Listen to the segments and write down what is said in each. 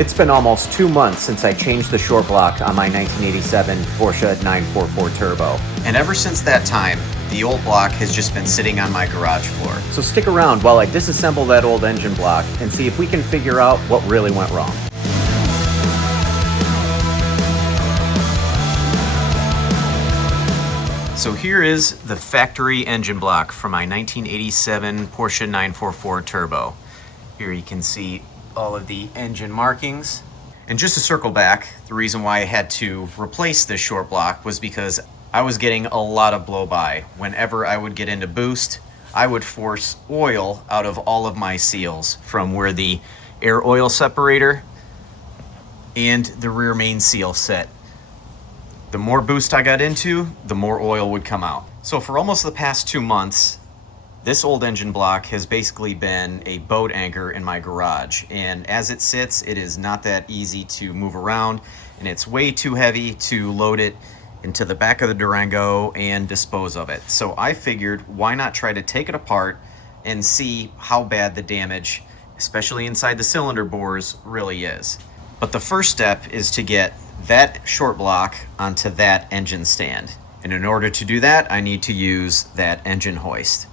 It's been almost 2 months since I changed the short block on my 1987 Porsche 944 Turbo. And ever since that time, the old block has just been sitting on my garage floor. So stick around while I disassemble that old engine block and see if we can figure out what really went wrong. So here is the factory engine block for my 1987 Porsche 944 Turbo. Here you can see all of the engine markings. And just to circle back, the reason why I had to replace this short block was because I was getting a lot of blow-by. Whenever I would get into boost, I would force oil out of all of my seals from where the air oil separator and the rear main seal sit. The more boost I got into, the more oil would come out. So for almost the past 2 months, this old engine block has basically been a boat anchor in my garage. And as it sits, it is not that easy to move around, and it's way too heavy to load it into the back of the Durango and dispose of it. So I figured, why not try to take it apart and see how bad the damage, especially inside the cylinder bores, really is. But the first step is to get that short block onto that engine stand. And in order to do that, I need to use that engine hoist.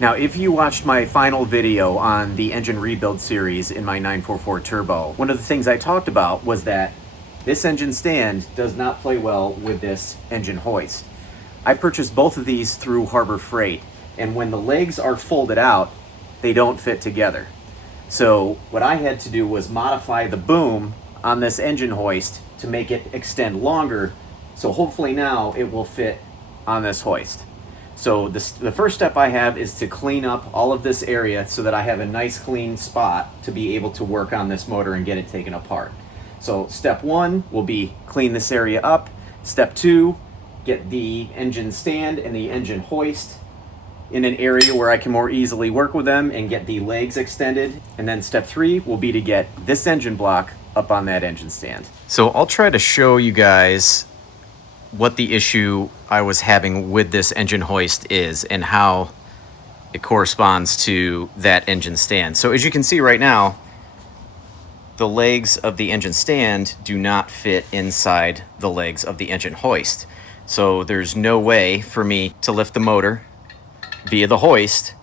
Now, if you watched my final video on the engine rebuild series in my 944 Turbo, one of the things I talked about was that this engine stand does not play well with this engine hoist. I purchased both of these through Harbor Freight, and when the legs are folded out, they don't fit together. So what I had to do was modify the boom on this engine hoist to make it extend longer, so hopefully now it will fit on this hoist. So the first step I have is to clean up all of this area so that I have a nice clean spot to be able to work on this motor and get it taken apart. So step 1 will be clean this area up. Step 2, get the engine stand and the engine hoist in an area where I can more easily work with them and get the legs extended. And then step 3 will be to get this engine block up on that engine stand. So I'll try to show you guys what the issue I was having with this engine hoist is and how it corresponds to that engine stand. So as you can see right now, the legs of the engine stand do not fit inside the legs of the engine hoist. So there's no way for me to lift the motor via the hoist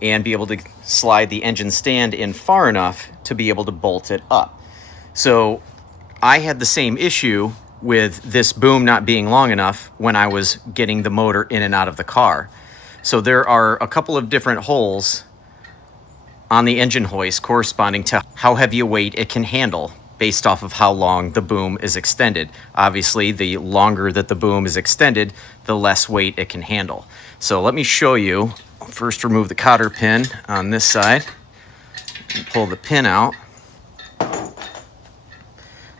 and be able to slide the engine stand in far enough to be able to bolt it up. So I had the same issue with this boom not being long enough when I was getting the motor in and out of the car. So there are a couple of different holes on the engine hoist corresponding to how heavy a weight it can handle based off of how long the boom is extended. Obviously, the longer that the boom is extended, the less weight it can handle. So let me show you. First, remove the cotter pin on this side and pull the pin out.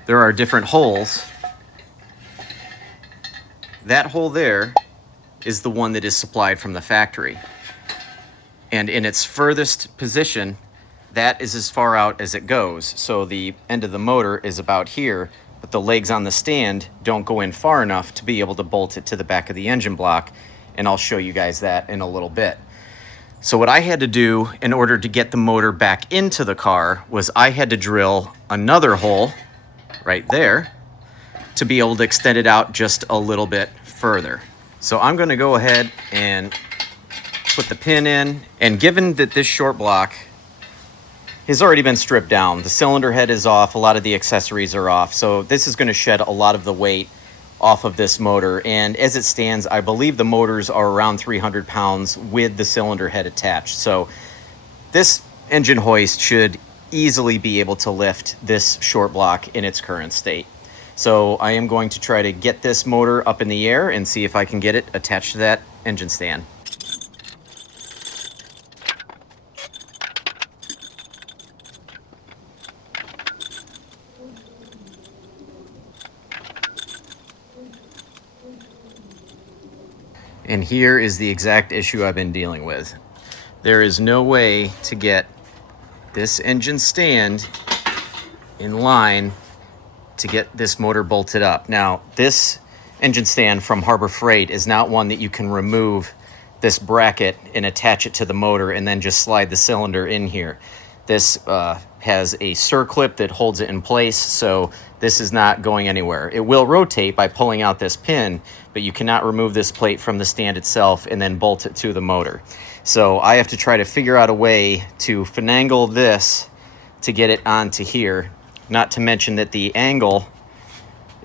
There are different holes. That hole there is the one that is supplied from the factory. And in its furthest position, that is as far out as it goes. So the end of the motor is about here, but the legs on the stand don't go in far enough to be able to bolt it to the back of the engine block. And I'll show you guys that in a little bit. So what I had to do in order to get the motor back into the car was I had to drill another hole right there to be able to extend it out just a little bit further. So I'm going to go ahead and put the pin in, and given that this short block has already been stripped down, the cylinder head is off, a lot of the accessories are off, so this is going to shed a lot of the weight off of this motor. And as it stands, I believe the motors are around 300 pounds with the cylinder head attached. So this engine hoist should easily be able to lift this short block in its current state. So I am going to try to get this motor up in the air and see if I can get it attached to that engine stand. And here is the exact issue I've been dealing with. There is no way to get this engine stand in line to get this motor bolted up. Now, this engine stand from Harbor Freight is not one that you can remove this bracket and attach it to the motor and then just slide the cylinder in here. This has a circlip that holds it in place, so this is not going anywhere. It will rotate by pulling out this pin, but you cannot remove this plate from the stand itself and then bolt it to the motor. So I have to try to figure out a way to finagle this to get it onto here, not to mention that the angle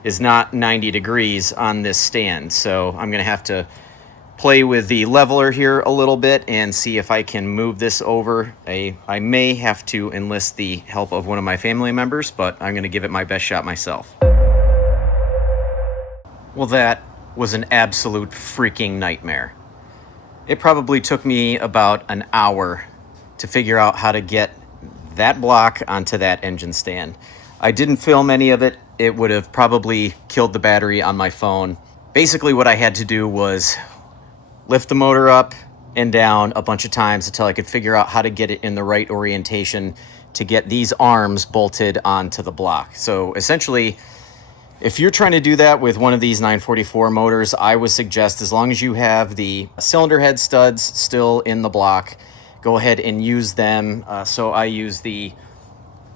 is not 90 degrees on this stand. So I'm gonna have to play with the leveler here a little bit and see if I can move this over. I may have to enlist the help of one of my family members, but I'm gonna give it my best shot myself. Well, that was an absolute freaking nightmare. It probably took me about an hour to figure out how to get that block onto that engine stand. I didn't film any of it. It would have probably killed the battery on my phone. Basically, what I had to do was lift the motor up and down a bunch of times until I could figure out how to get it in the right orientation to get these arms bolted onto the block. So essentially, if you're trying to do that with one of these 944 motors, I would suggest, as long as you have the cylinder head studs still in the block, go ahead and use them. So I use the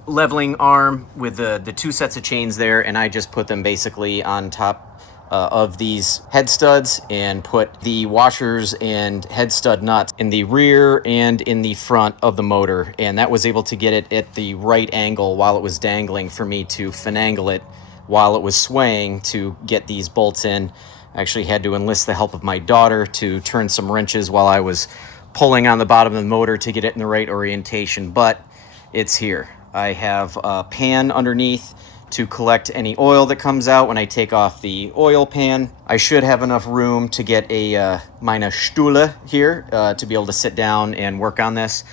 leveling arm with the two sets of chains there, and I just put them basically on top of these head studs and put the washers and head stud nuts in the rear and in the front of the motor, and that was able to get it at the right angle while it was dangling for me to finagle it while it was swaying to get these bolts in. I actually had to enlist the help of my daughter to turn some wrenches while I was pulling on the bottom of the motor to get it in the right orientation, but it's here. I have a pan underneath to collect any oil that comes out when I take off the oil pan. I should have enough room to get a meine Stühle here to be able to sit down and work on this.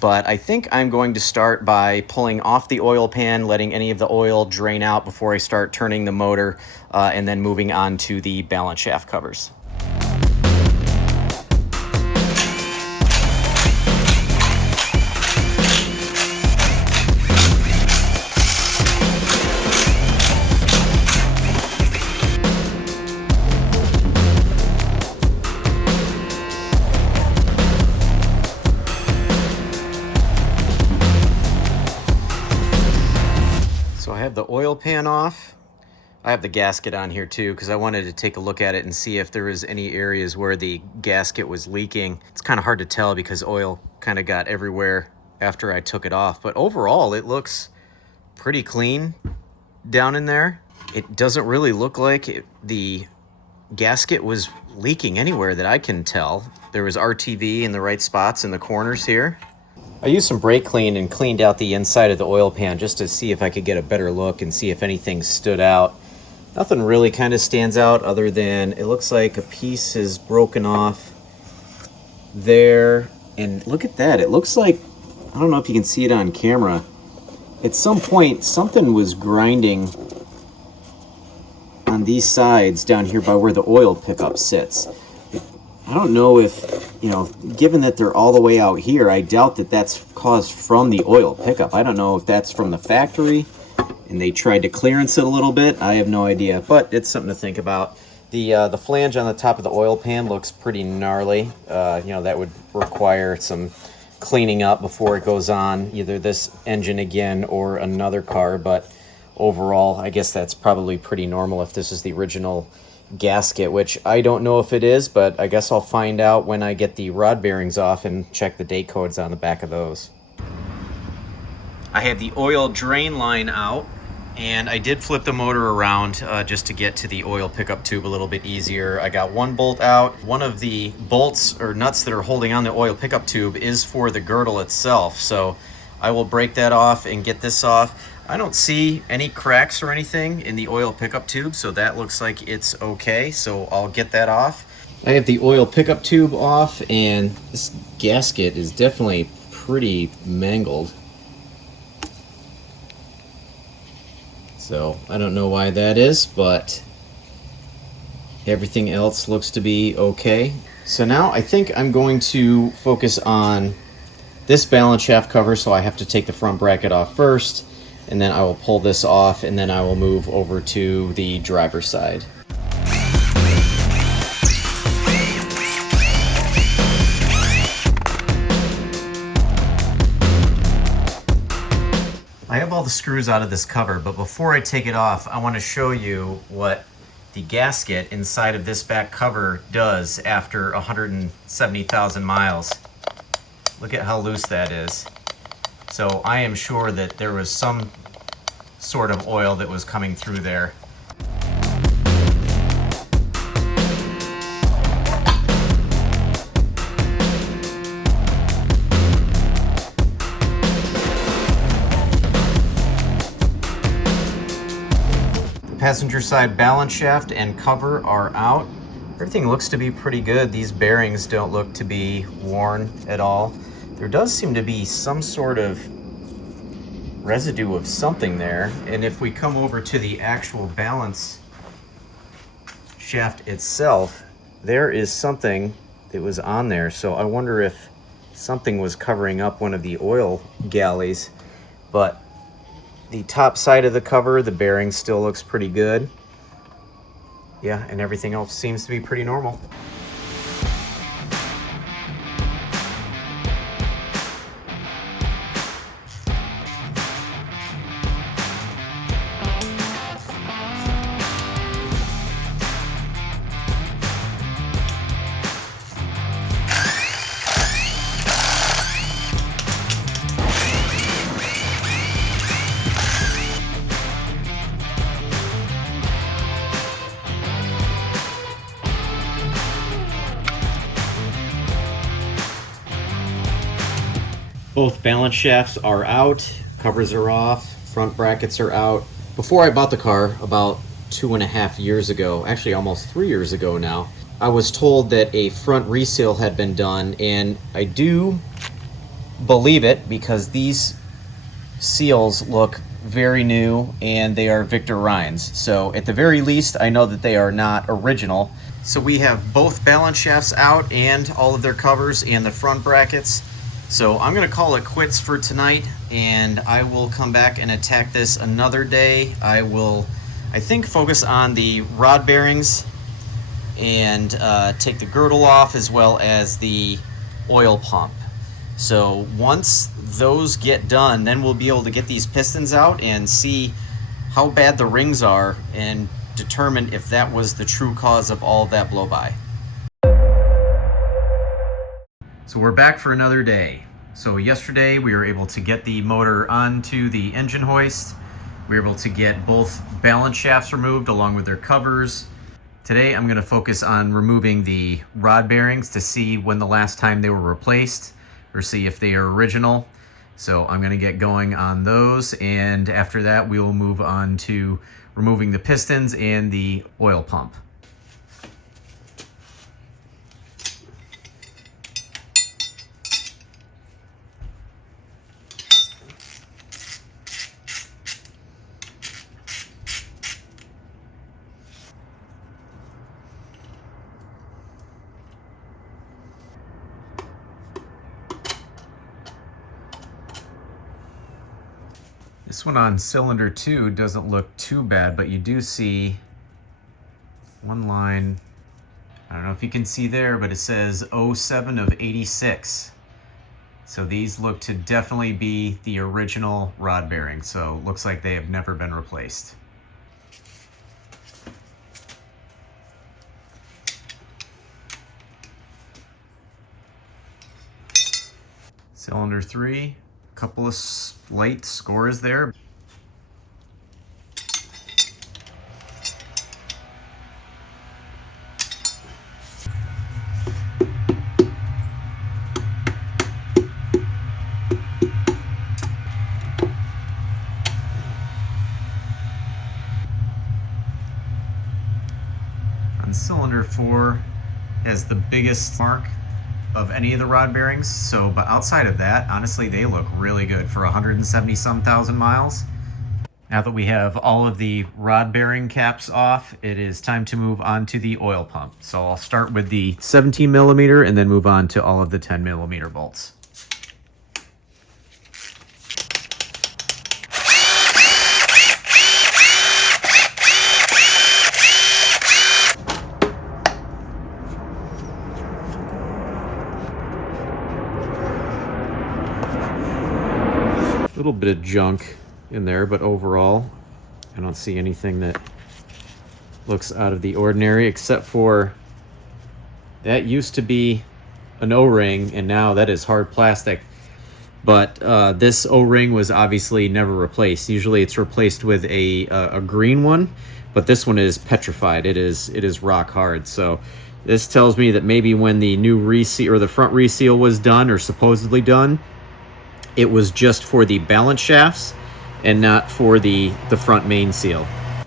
But I think I'm going to start by pulling off the oil pan, letting any of the oil drain out before I start turning the motor, and then moving on to the balance shaft covers. So I have the oil pan off. I have the gasket on here too because I wanted to take a look at it and see if there was any areas where the gasket was leaking. It's kind of hard to tell because oil kind of got everywhere after I took it off, but overall it looks pretty clean down in there. It doesn't really look like the gasket was leaking anywhere that I can tell. There was RTV in the right spots in the corners here. I used some brake clean and cleaned out the inside of the oil pan just to see if I could get a better look and see if anything stood out. Nothing really kind of stands out other than it looks like a piece is broken off there. And look at that. It looks like, I don't know if you can see it on camera, at some point something was grinding on these sides down here by where the oil pickup sits. I don't know if, given that they're all the way out here, I doubt that that's caused from the oil pickup. I don't know if that's from the factory and they tried to clearance it a little bit. I have no idea, but it's something to think about. The flange on the top of the oil pan looks pretty gnarly. That would require some cleaning up before it goes on either this engine again or another car, but overall, I guess that's probably pretty normal if this is the original gasket, which I don't know if it is, but I guess I'll find out when I get the rod bearings off and check the date codes on the back of those. I had the oil drain line out, and I did flip the motor around just to get to the oil pickup tube a little bit easier. I got one bolt out. One of the bolts or nuts that are holding on the oil pickup tube is for the girdle itself, so I will break that off and get this off. I don't see any cracks or anything in the oil pickup tube, so that looks like it's okay, so I'll get that off. I have the oil pickup tube off, and this gasket is definitely pretty mangled. So I don't know why that is, but everything else looks to be okay. So now I think I'm going to focus on this balance shaft cover, so I have to take the front bracket off first, and then I will pull this off, and then I will move over to the driver's side. the screws out of this cover, but before I take it off, I want to show you what the gasket inside of this back cover does after 170,000 miles. Look at how loose that is. So I am sure that there was some sort of oil that was coming through there. Passenger side balance shaft and cover are out. Everything looks to be pretty good. These bearings don't look to be worn at all. There does seem to be some sort of residue of something there. And if we come over to the actual balance shaft itself, there is something that was on there. So I wonder if something was covering up one of the oil galleys. But the top side of the cover, the bearing still looks pretty good. Yeah, and everything else seems to be pretty normal. Both balance shafts are out, covers are off, front brackets are out. Before I bought the car, about 2.5 years ago, actually almost 3 years ago now, I was told that a front reseal had been done, and I do believe it because these seals look very new and they are Victor Reinz. So at the very least, I know that they are not original. So we have both balance shafts out and all of their covers and the front brackets. So I'm going to call it quits for tonight, and I will come back and attack this another day. I will, I think, focus on the rod bearings and take the girdle off as well as the oil pump. So once those get done, then we'll be able to get these pistons out and see how bad the rings are and determine if that was the true cause of all of that blow-by. So we're back for another day. So yesterday we were able to get the motor onto the engine hoist. We were able to get both balance shafts removed along with their covers. Today I'm going to focus on removing the rod bearings to see when the last time they were replaced or see if they are original. So I'm going to get going on those, and after that we will move on to removing the pistons and the oil pump. This one on cylinder 2 doesn't look too bad, but you do see one line, I don't know if you can see there, but it says 07 of 86. So these look to definitely be the original rod bearing, so looks like they have never been replaced. Cylinder 3. Couple of slight scores there. On cylinder 4 has the biggest mark of any of the rod bearings. So, but outside of that, honestly, they look really good for 170-some thousand miles. Now that we have all of the rod bearing caps off, it is time to move on to the oil pump. So I'll start with the 17 millimeter and then move on to all of the 10 millimeter bolts. Little bit of junk in there, but overall, I don't see anything that looks out of the ordinary, except for that used to be an O-ring, and now that is hard plastic. But this O-ring was obviously never replaced. Usually it's replaced with a green one, but this one is petrified. It is rock hard. So this tells me that maybe when the new reseal or the front reseal was done, or supposedly done, it was just for the balance shafts and not for the front main seal.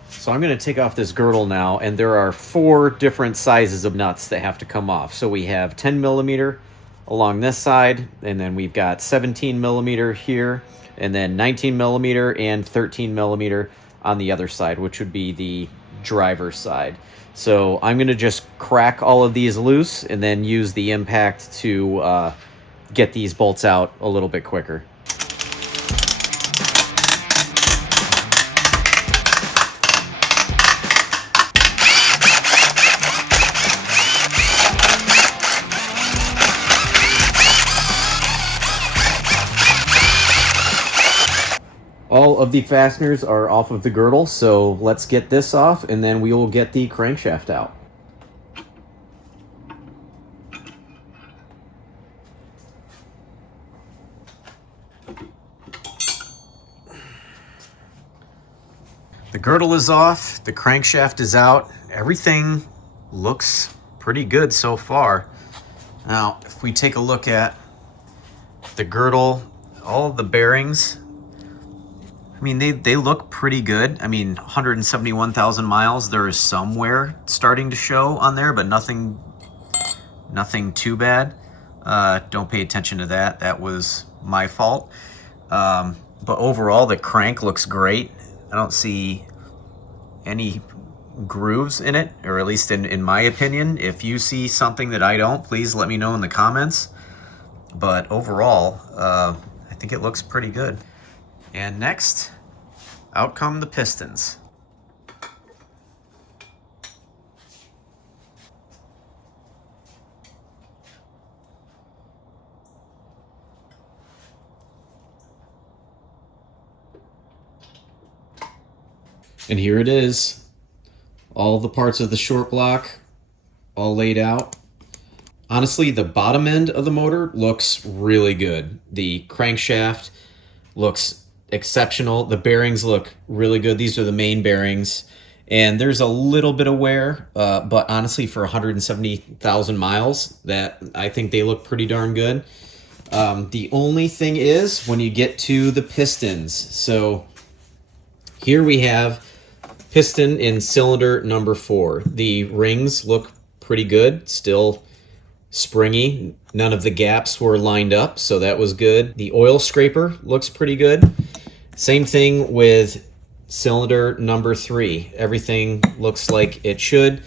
So I'm going to take off this girdle now, and there are 4 different sizes of nuts that have to come off. So we have 10 millimeter along this side, and then we've got 17 millimeter here, and then 19 millimeter and 13 millimeter on the other side, which would be the driver's side. So I'm going to just crack all of these loose and then use the impact to get these bolts out a little bit quicker. All of the fasteners are off of the girdle, so let's get this off, and then we will get the crankshaft out. The girdle is off, the crankshaft is out, everything looks pretty good so far. Now, if we take a look at the girdle, all of the bearings, I mean, they look pretty good. I mean, 171,000 miles. There is some wear starting to show on there, but nothing too bad. Don't pay attention to that. That was my fault. But overall, the crank looks great. I don't see any grooves in it, or at least in my opinion. If you see something that I don't, please let me know in the comments. But overall, I think it looks pretty good. And next, out come the pistons. And here it is. All the parts of the short block all laid out. Honestly, the bottom end of the motor looks really good. The crankshaft looks exceptional. The bearings look really good. These are the main bearings, and there's a little bit of wear, but honestly, for 170,000 miles, that I think they look pretty darn good. The only thing is when you get to the pistons. So here we have piston in cylinder number 4. The rings look pretty good, still springy. None of the gaps were lined up, so that was good. The oil scraper looks pretty good. Same thing with cylinder number 3. Everything looks like it should.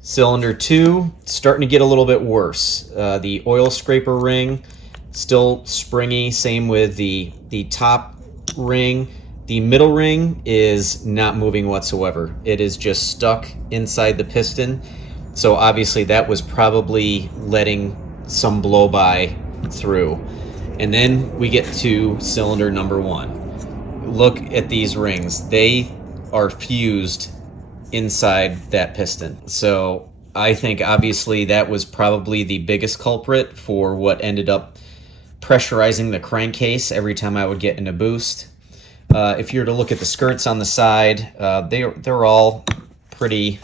Cylinder 2, starting to get a little bit worse. The oil scraper ring, still springy. Same with the top ring. The middle ring is not moving whatsoever. It is just stuck inside the piston. So obviously that was probably letting some blow by through. And then we get to cylinder number 1. Look at these rings. They are fused inside that piston. So I think obviously that was probably the biggest culprit for what ended up pressurizing the crankcase every time I would get in a boost. If you were to look at the skirts on the side, they're all pretty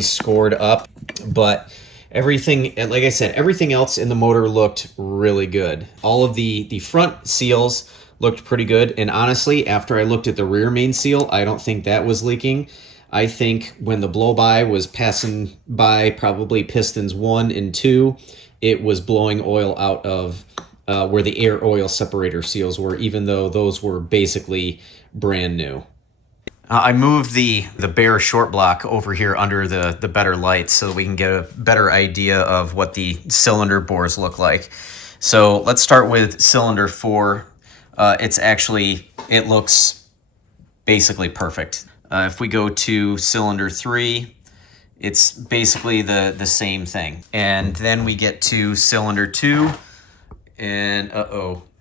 scored up, but everything, like I said, everything else in the motor looked really good. All of the front seals looked pretty good, and honestly, after I looked at the rear main seal, I don't think that was leaking. I think when the blow-by was passing by probably pistons 1 and 2, it was blowing oil out of where the air oil separator seals were, even though those were basically brand new. I moved the bare short block over here under the better lights so we can get a better idea of what the cylinder bores look like. So let's start with cylinder 4. It looks basically perfect. If we go to cylinder 3, it's basically the same thing. And then we get to cylinder 2, and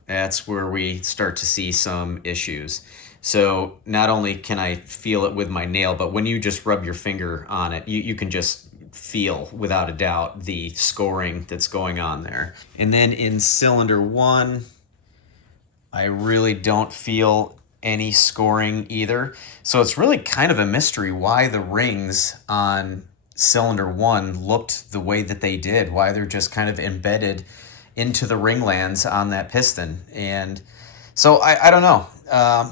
That's where we start to see some issues. So not only can I feel it with my nail, but when you just rub your finger on it, you can just feel without a doubt the scoring that's going on there. And then in cylinder 1, I really don't feel any scoring either. So it's really kind of a mystery why the rings on cylinder 1 looked the way that they did, why they're just kind of embedded into the ringlands on that piston. And so I don't know,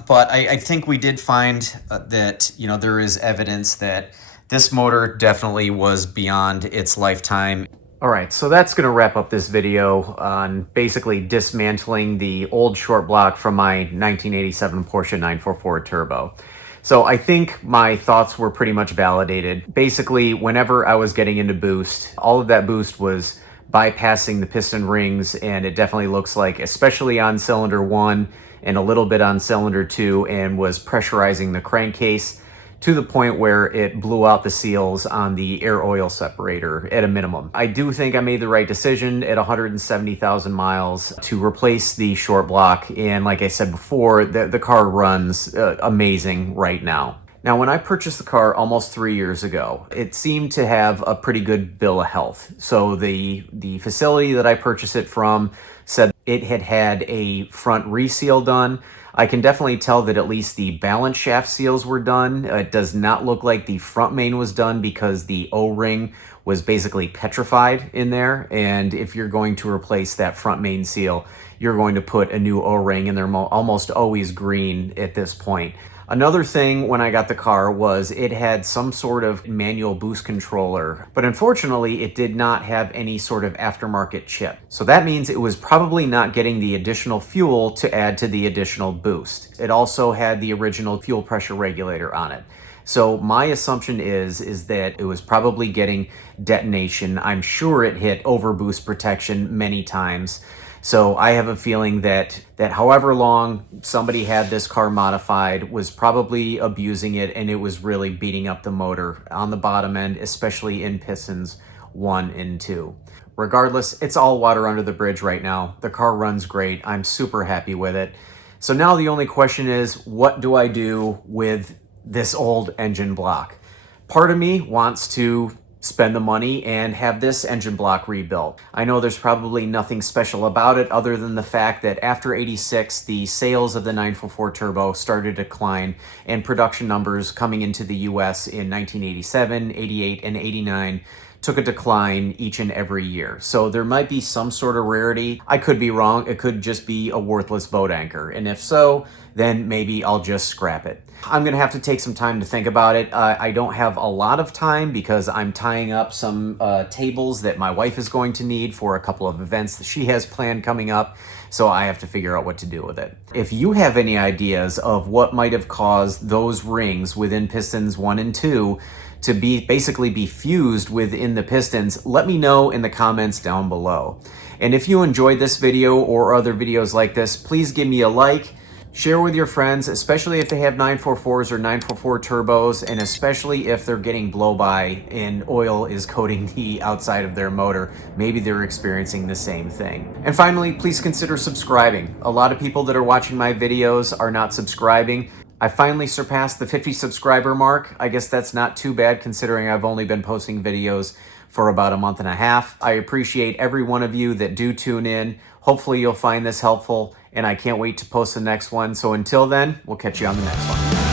but I think we did find that, you know, there is evidence that this motor definitely was beyond its lifetime. All right, so that's going to wrap up this video on basically dismantling the old short block from my 1987 Porsche 944 Turbo. So I think my thoughts were pretty much validated. Basically, whenever I was getting into boost, all of that boost was bypassing the piston rings, and it definitely looks like, especially on cylinder 1 and a little bit on cylinder 2, and was pressurizing the crankcase to the point where it blew out the seals on the air oil separator at a minimum. I do think I made the right decision at 170,000 miles to replace the short block, and like I said before, the car runs amazing right now. Now, when I purchased the car almost 3 years ago, it seemed to have a pretty good bill of health. So the facility that I purchased it from said it had had a front reseal done. I can definitely tell that at least the balance shaft seals were done. It does not look like the front main was done because the O-ring was basically petrified in there. And if you're going to replace that front main seal, you're going to put a new O-ring, and they're almost always green at this point. Another thing when I got the car was it had some sort of manual boost controller, but unfortunately it did not have any sort of aftermarket chip. So that means it was probably not getting the additional fuel to add to the additional boost. It also had the original fuel pressure regulator on it. So my assumption is that it was probably getting detonation. I'm sure it hit overboost protection many times. So I have a feeling that however long somebody had this car modified was probably abusing it, and it was really beating up the motor on the bottom end, especially in pistons 1 and 2. Regardless, it's all water under the bridge right now. The car runs great. I'm super happy with it. So now the only question is, what do I do with this old engine block? Part of me wants to spend the money and have this engine block rebuilt. I know there's probably nothing special about it other than the fact that after 86, the sales of the 944 Turbo started to decline, and production numbers coming into the US in 1987, 88, and 89 took a decline each and every year. So there might be some sort of rarity. I could be wrong. It could just be a worthless boat anchor. And if so, then maybe I'll just scrap it. I'm going to have to take some time to think about it. I don't have a lot of time because I'm tying up some tables that my wife is going to need for a couple of events that she has planned coming up. So I have to figure out what to do with it. If you have any ideas of what might have caused those rings within pistons 1 and 2 to basically be fused within the pistons, let me know in the comments down below. And if you enjoyed this video or other videos like this, please give me a like, share with your friends, especially if they have 944s or 944 turbos, and especially if they're getting blow-by and oil is coating the outside of their motor. Maybe they're experiencing the same thing. And finally, please consider subscribing. A lot of people that are watching my videos are not subscribing. I finally surpassed the 50 subscriber mark. I guess that's not too bad considering I've only been posting videos for about a month and a half. I appreciate every one of you that do tune in. Hopefully you'll find this helpful, and I can't wait to post the next one. So until then, we'll catch you on the next one.